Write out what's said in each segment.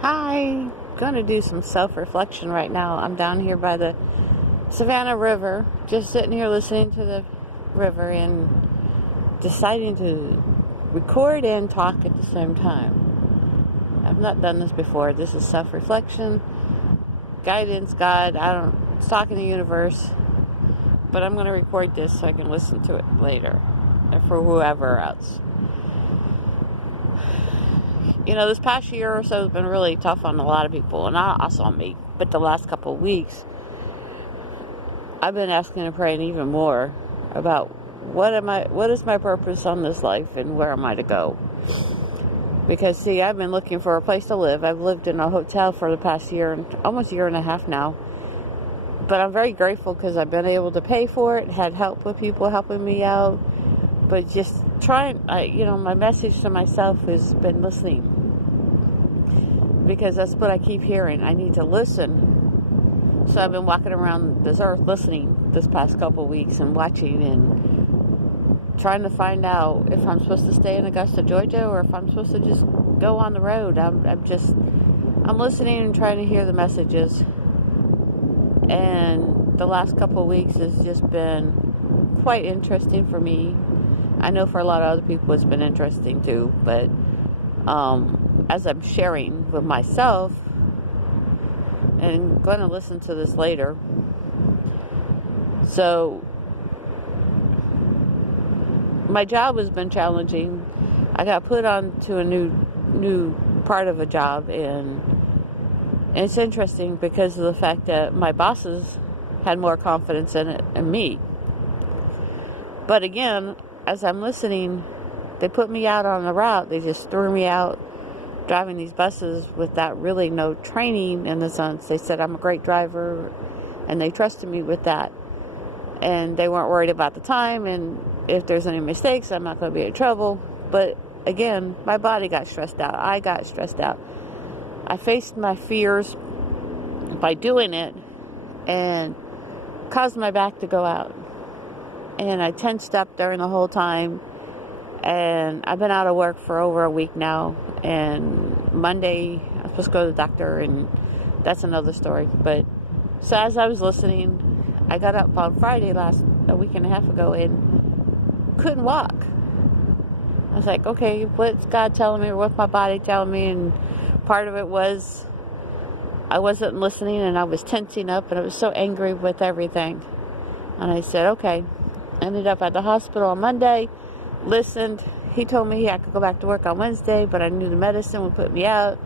Hi, gonna do some self-reflection right now. I'm down here by the Savannah River, just sitting here listening to the river and deciding to record and talk at the same time. I've not done this before. This is self-reflection, guidance, God. It's talking to the universe, but I'm gonna record this so I can listen to it later, and for whoever else. This past year or so has been really tough on a lot of people, and not also on me. But the last couple of weeks, I've been asking and praying even more about what is my purpose on this life, and where am I to go? Because see, I've been looking for a place to live. I've lived in a hotel for the past year, almost a year and a half now. But I'm very grateful because I've been able to pay for it, had help with people helping me out. But just my message to myself has been listening. Because that's what I keep hearing. I need to listen. So I've been walking around this earth listening this past couple of weeks and watching and trying to find out if I'm supposed to stay in Augusta, Georgia, or if I'm supposed to just go on the road. I'm listening and trying to hear the messages. And the last couple of weeks has just been quite interesting for me. I know for a lot of other people it's been interesting too, but as I'm sharing with myself, and going to listen to this later. So, my job has been challenging. I got put on to a new part of a job, and it's interesting because of the fact that my bosses had more confidence in it than me. But again, as I'm listening, they put me out on the route. They just threw me out driving these buses without really no training in the sense. They said I'm a great driver, and they trusted me with that. And they weren't worried about the time, and if there's any mistakes, I'm not going to be in trouble. But again, my body got stressed out. I got stressed out. I faced my fears by doing it and caused my back to go out. And I tensed up during the whole time. And I've been out of work for over a week now. And Monday, I'm supposed to go to the doctor, and that's another story. But so as I was listening, I got up on Friday a week and a half ago, and couldn't walk. I was like, okay, what's God telling me, or what's my body telling me? And part of it was I wasn't listening, and I was tensing up, and I was so angry with everything. And I said, okay. Ended up at the hospital on Monday. Listened. He told me I could go back to work on Wednesday, but I knew the medicine would put me out.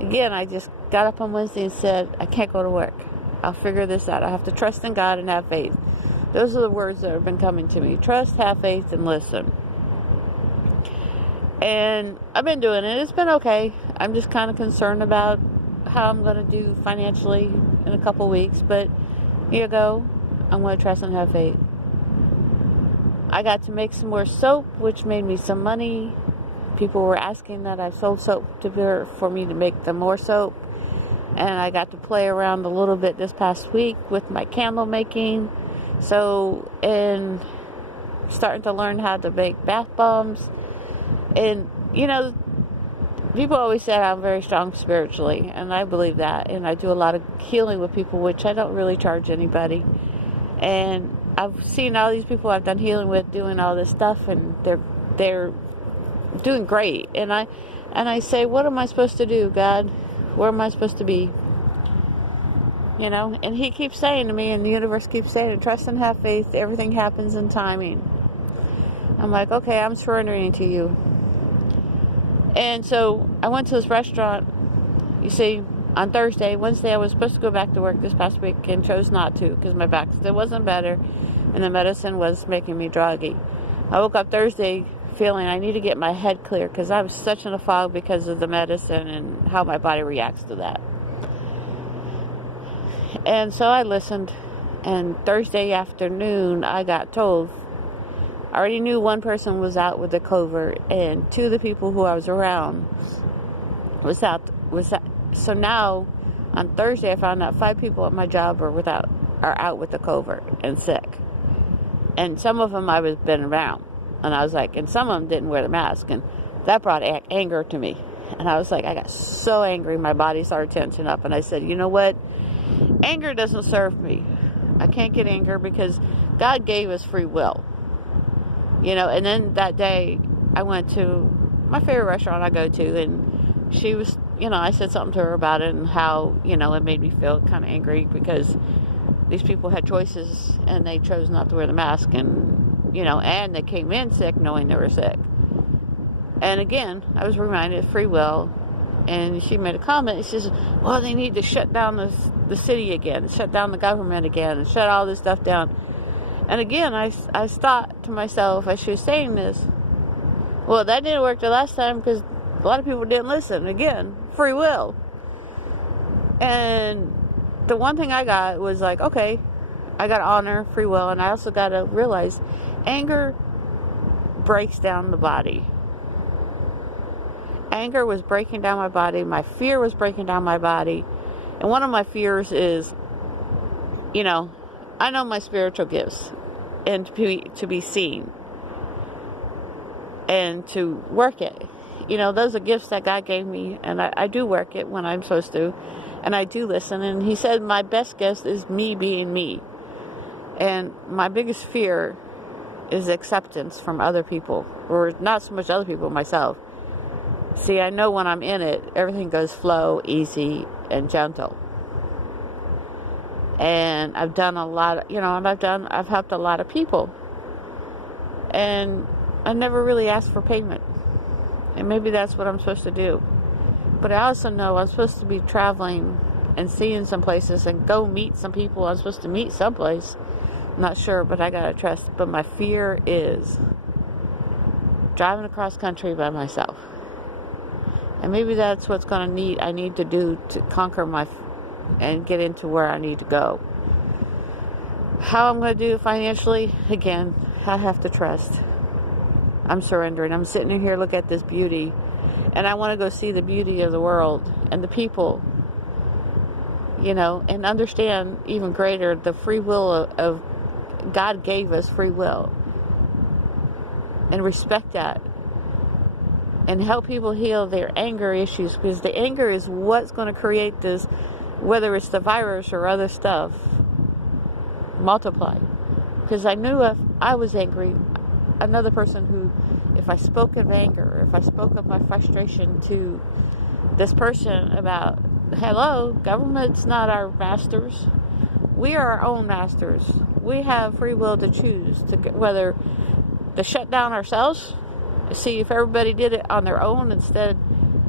Again, I just got up on Wednesday and said, I can't go to work. I'll figure this out. I have to trust in God and have faith. Those are the words that have been coming to me. Trust, have faith, and listen. And I've been doing it. It's been okay. I'm just kind of concerned about how I'm going to do financially in a couple weeks. But here you go. I'm going to trust and have faith. I got to make some more soap, which made me some money. People were asking that I sold soap for me to make them more soap. And I got to play around a little bit this past week with my candle making. So, and starting to learn how to make bath bombs. And, people always say I'm very strong spiritually, and I believe that. And I do a lot of healing with people, which I don't really charge anybody. And I've seen all these people I've done healing with doing all this stuff, and they're doing great. And I say, what am I supposed to do, God? Where am I supposed to be? And he keeps saying to me, and the universe keeps saying, trust and have faith. Everything happens in timing. I'm like, okay, I'm surrendering to you. And so I went to this restaurant, you see, on Wednesday I was supposed to go back to work this past week and chose not to because my back still wasn't better and the medicine was making me druggy. I woke up Thursday feeling I need to get my head clear because I was such in a fog because of the medicine and how my body reacts to that. And so I listened, and Thursday afternoon I got told, I already knew one person was out with the COVID, and two of the people who I was around was out. So now, on Thursday, I found out 5 people at my job are out with the COVID and sick. And some of them I've been around. And I was like, and some of them didn't wear the mask. And that brought anger to me. And I was like, I got so angry, my body started tensing up. And I said, you know what? Anger doesn't serve me. I can't get anger because God gave us free will. And then that day I went to my favorite restaurant I go to, and she was, I said something to her about it and how, it made me feel kind of angry because these people had choices and they chose not to wear the mask, and, and they came in sick knowing they were sick. And again, I was reminded of free will, and she made a comment. She says, well, they need to shut down the city again, shut down the government again, and shut all this stuff down. And again, I thought to myself as she was saying this, well, that didn't work the last time because a lot of people didn't listen. Again, free will. And the one thing I got was like, okay, I got to honor free will, and I also got to realize anger breaks down the body. Anger was breaking down my body. My fear was breaking down my body. And one of my fears is, I know my spiritual gifts and to be seen and to work it. Those are gifts that God gave me, and I do work it when I'm supposed to, and I do listen. And He said my best gift is me being me. And my biggest fear is acceptance from other people, or not so much other people, myself. See, I know when I'm in it, everything goes flow, easy, and gentle. And I've done a lot, I've helped a lot of people. And I never really asked for payment. And maybe that's what I'm supposed to do. But I also know I'm supposed to be traveling and seeing some places and go meet some people I'm supposed to meet someplace. I'm not sure, but I gotta trust. But my fear is driving across country by myself. And maybe that's what's I need to do to conquer and get into where I need to go. How I'm going to do it financially, again, I have to trust. I'm surrendering. I'm sitting here looking at this beauty, and I want to go see the beauty of the world and the people, and understand even greater the free will of God gave us free will, and respect that. And help people heal their anger issues, because the anger is what's going to create this, whether it's the virus or other stuff, multiply. Because I knew if I was angry, another person who, if I spoke of anger, if I spoke of my frustration to this person about, hello, government's not our masters. We are our own masters. We have free will to choose whether to shut down ourselves. See if everybody did it on their own instead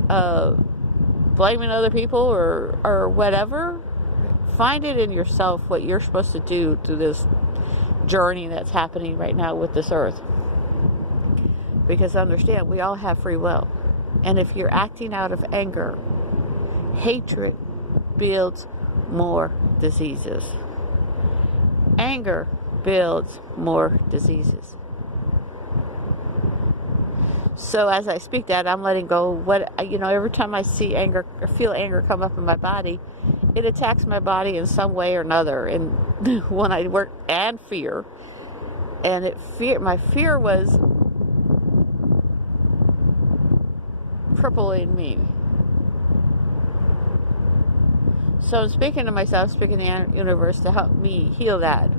of blaming other people or whatever. Find it in yourself what you're supposed to do through this journey that's happening right now with this earth. Because understand, we all have free will. And if you're acting out of anger, hatred builds more diseases. Anger builds more diseases. So as I speak that, I'm letting go. Every time I see anger or feel anger come up in my body, it attacks my body in some way or another. And when I work, and fear, and my fear was crippling me. So I'm speaking to myself, speaking to the universe to help me heal that,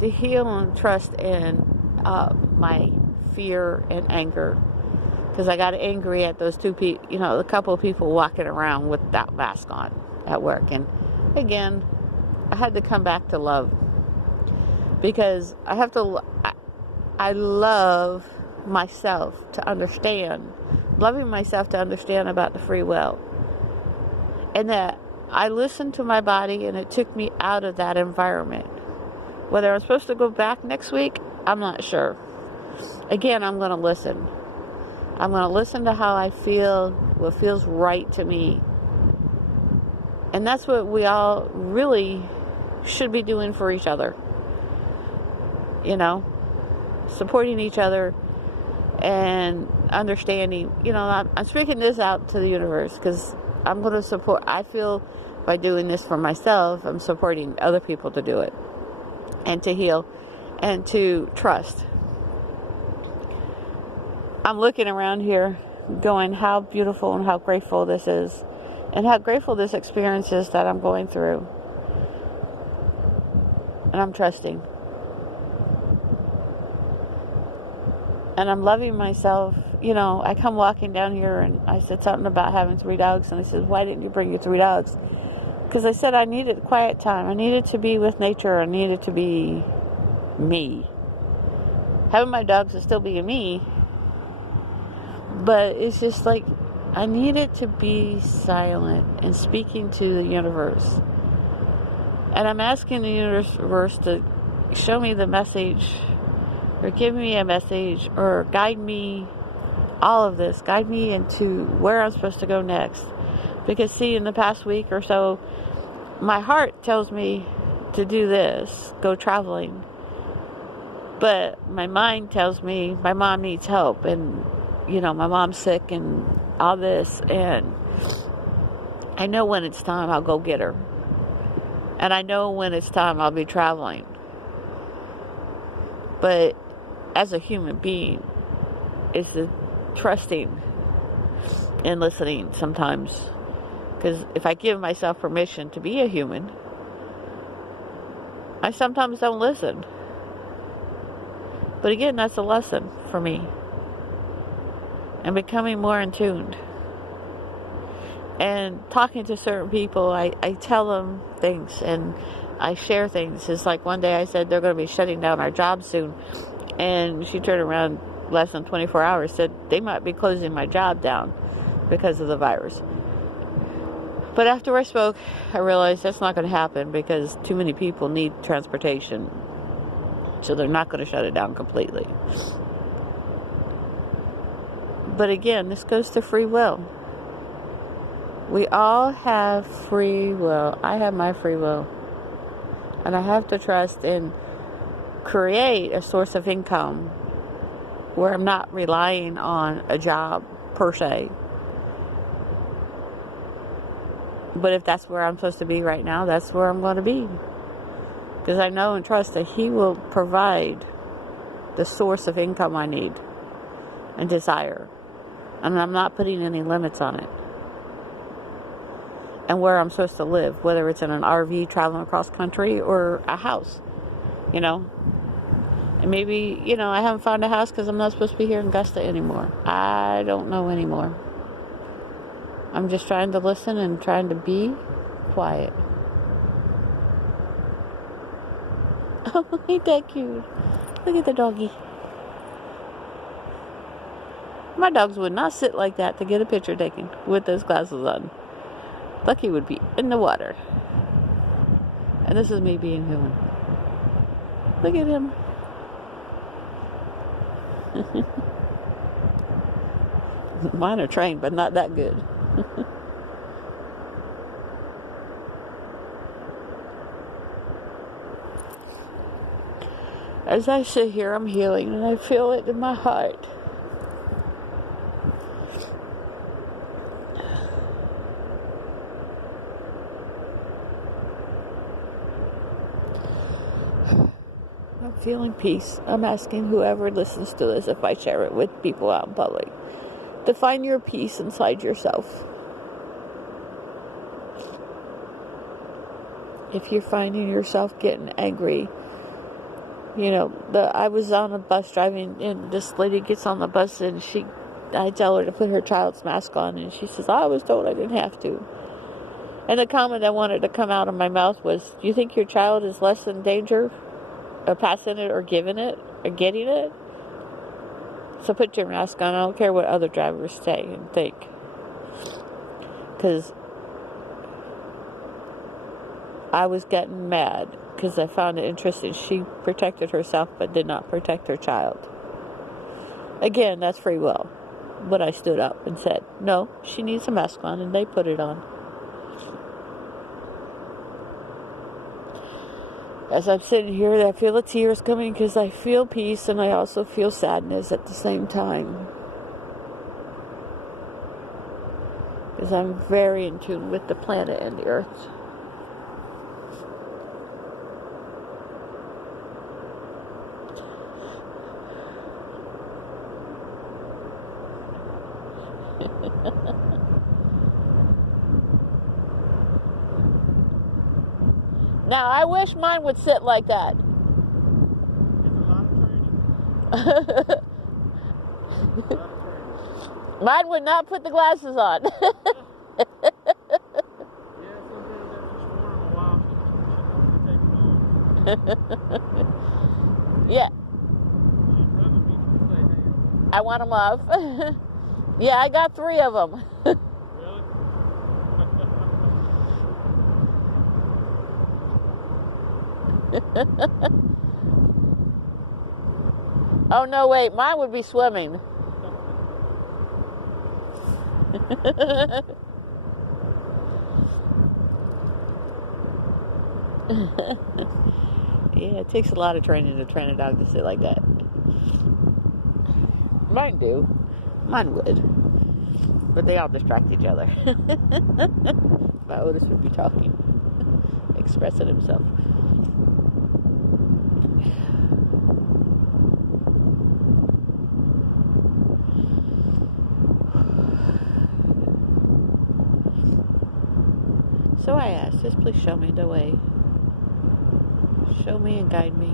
to heal and trust in my fear and anger. Because I got angry at those two people, a couple of people walking around without mask on at work. And again, I had to come back to love. Because I love myself to understand, loving myself to understand about the free will. And that I listened to my body and it took me out of that environment. Whether I'm supposed to go back next week, I'm not sure. Again, I'm going to listen. I'm going to listen to how I feel, what feels right to me. And that's what we all really should be doing for each other. Supporting each other and understanding. I'm speaking this out to the universe because I'm going to support. I feel by doing this for myself, I'm supporting other people to do it and to heal and to trust. I'm looking around here going how beautiful and how grateful this is, and how grateful this experience is that I'm going through. And I'm trusting. And I'm loving myself. You know, I come walking down here and I said something about having 3 dogs. And I said, why didn't you bring your 3 dogs? Because I said I needed quiet time. I needed to be with nature. I needed to be me. Having my dogs is still being me. But it's just like I needed to be silent and speaking to the universe. And I'm asking the universe to show me the message, or give me a message, or guide me, all of this. Guide me into where I'm supposed to go next. Because see, in the past week or so, my heart tells me to do this, go traveling. But my mind tells me my mom needs help, and, you know, my mom's sick and all this. And I know when it's time, I'll go get her. And I know when it's time, I'll be traveling. But as a human being, it's the trusting and listening sometimes. Because if I give myself permission to be a human, I sometimes don't listen. But again, that's a lesson for me. And becoming more in tune. And talking to certain people, I tell them things and I share things. It's like one day I said they're going to be shutting down our job soon. And she turned around less than 24 hours, said they might be closing my job down because of the virus. But after I spoke, I realized that's not going to happen because too many people need transportation. So they're not going to shut it down completely. But again, this goes to free will. We all have free will. I have my free will. And I have to trust and create a source of income where I'm not relying on a job per se. But if that's where I'm supposed to be right now, that's where I'm going to be. Because I know and trust that He will provide the source of income I need and desire. And I'm not putting any limits on it. And where I'm supposed to live, whether it's in an RV traveling across country or a house, you know. And maybe, you know, I haven't found a house because I'm not supposed to be here in Augusta anymore. I don't know anymore. I'm just trying to listen and trying to be quiet. Oh, ain't that cute? Look at the doggy. My dogs would not sit like that to get a picture taken with those glasses on. Lucky would be in the water. And this is me being human. Look at him. Mine are trained, but not that good. As I sit here, I'm healing, and I feel it in my heart. I'm feeling peace. I'm asking whoever listens to this, if I share it with people out in public, to find your peace inside yourself. If you're finding yourself getting angry, you know, I was on a bus driving, and this lady gets on the bus, and I tell her to put her child's mask on, and she says, I was told I didn't have to. And the comment I wanted to come out of my mouth was, do you think your child is less in danger of passing it or giving it or getting it? So put your mask on. I don't care what other drivers say and think. Because I was getting mad because I found it interesting. She protected herself but did not protect her child. Again, that's free will. But I stood up and said, no, she needs a mask on, and they put it on. As I'm sitting here, I feel the tears coming because I feel peace and I also feel sadness at the same time. Because I'm very in tune with the planet and the earth. Now, I wish mine would sit like that. It's a lot of training. Mine would not put the glasses on. Yeah, sometimes after she's worn them a while, she knows to take them off. Yeah, She'd rather me say, hey, I want them off. Yeah, I got 3 of them. really? Oh, no, wait. Mine would be swimming. Yeah, it takes a lot of training to train a dog to sit like that. Mine do. Mine would. But they all distract each other. My Otis would be talking, expressing himself. So I asked, just please show me the way. Show me and guide me.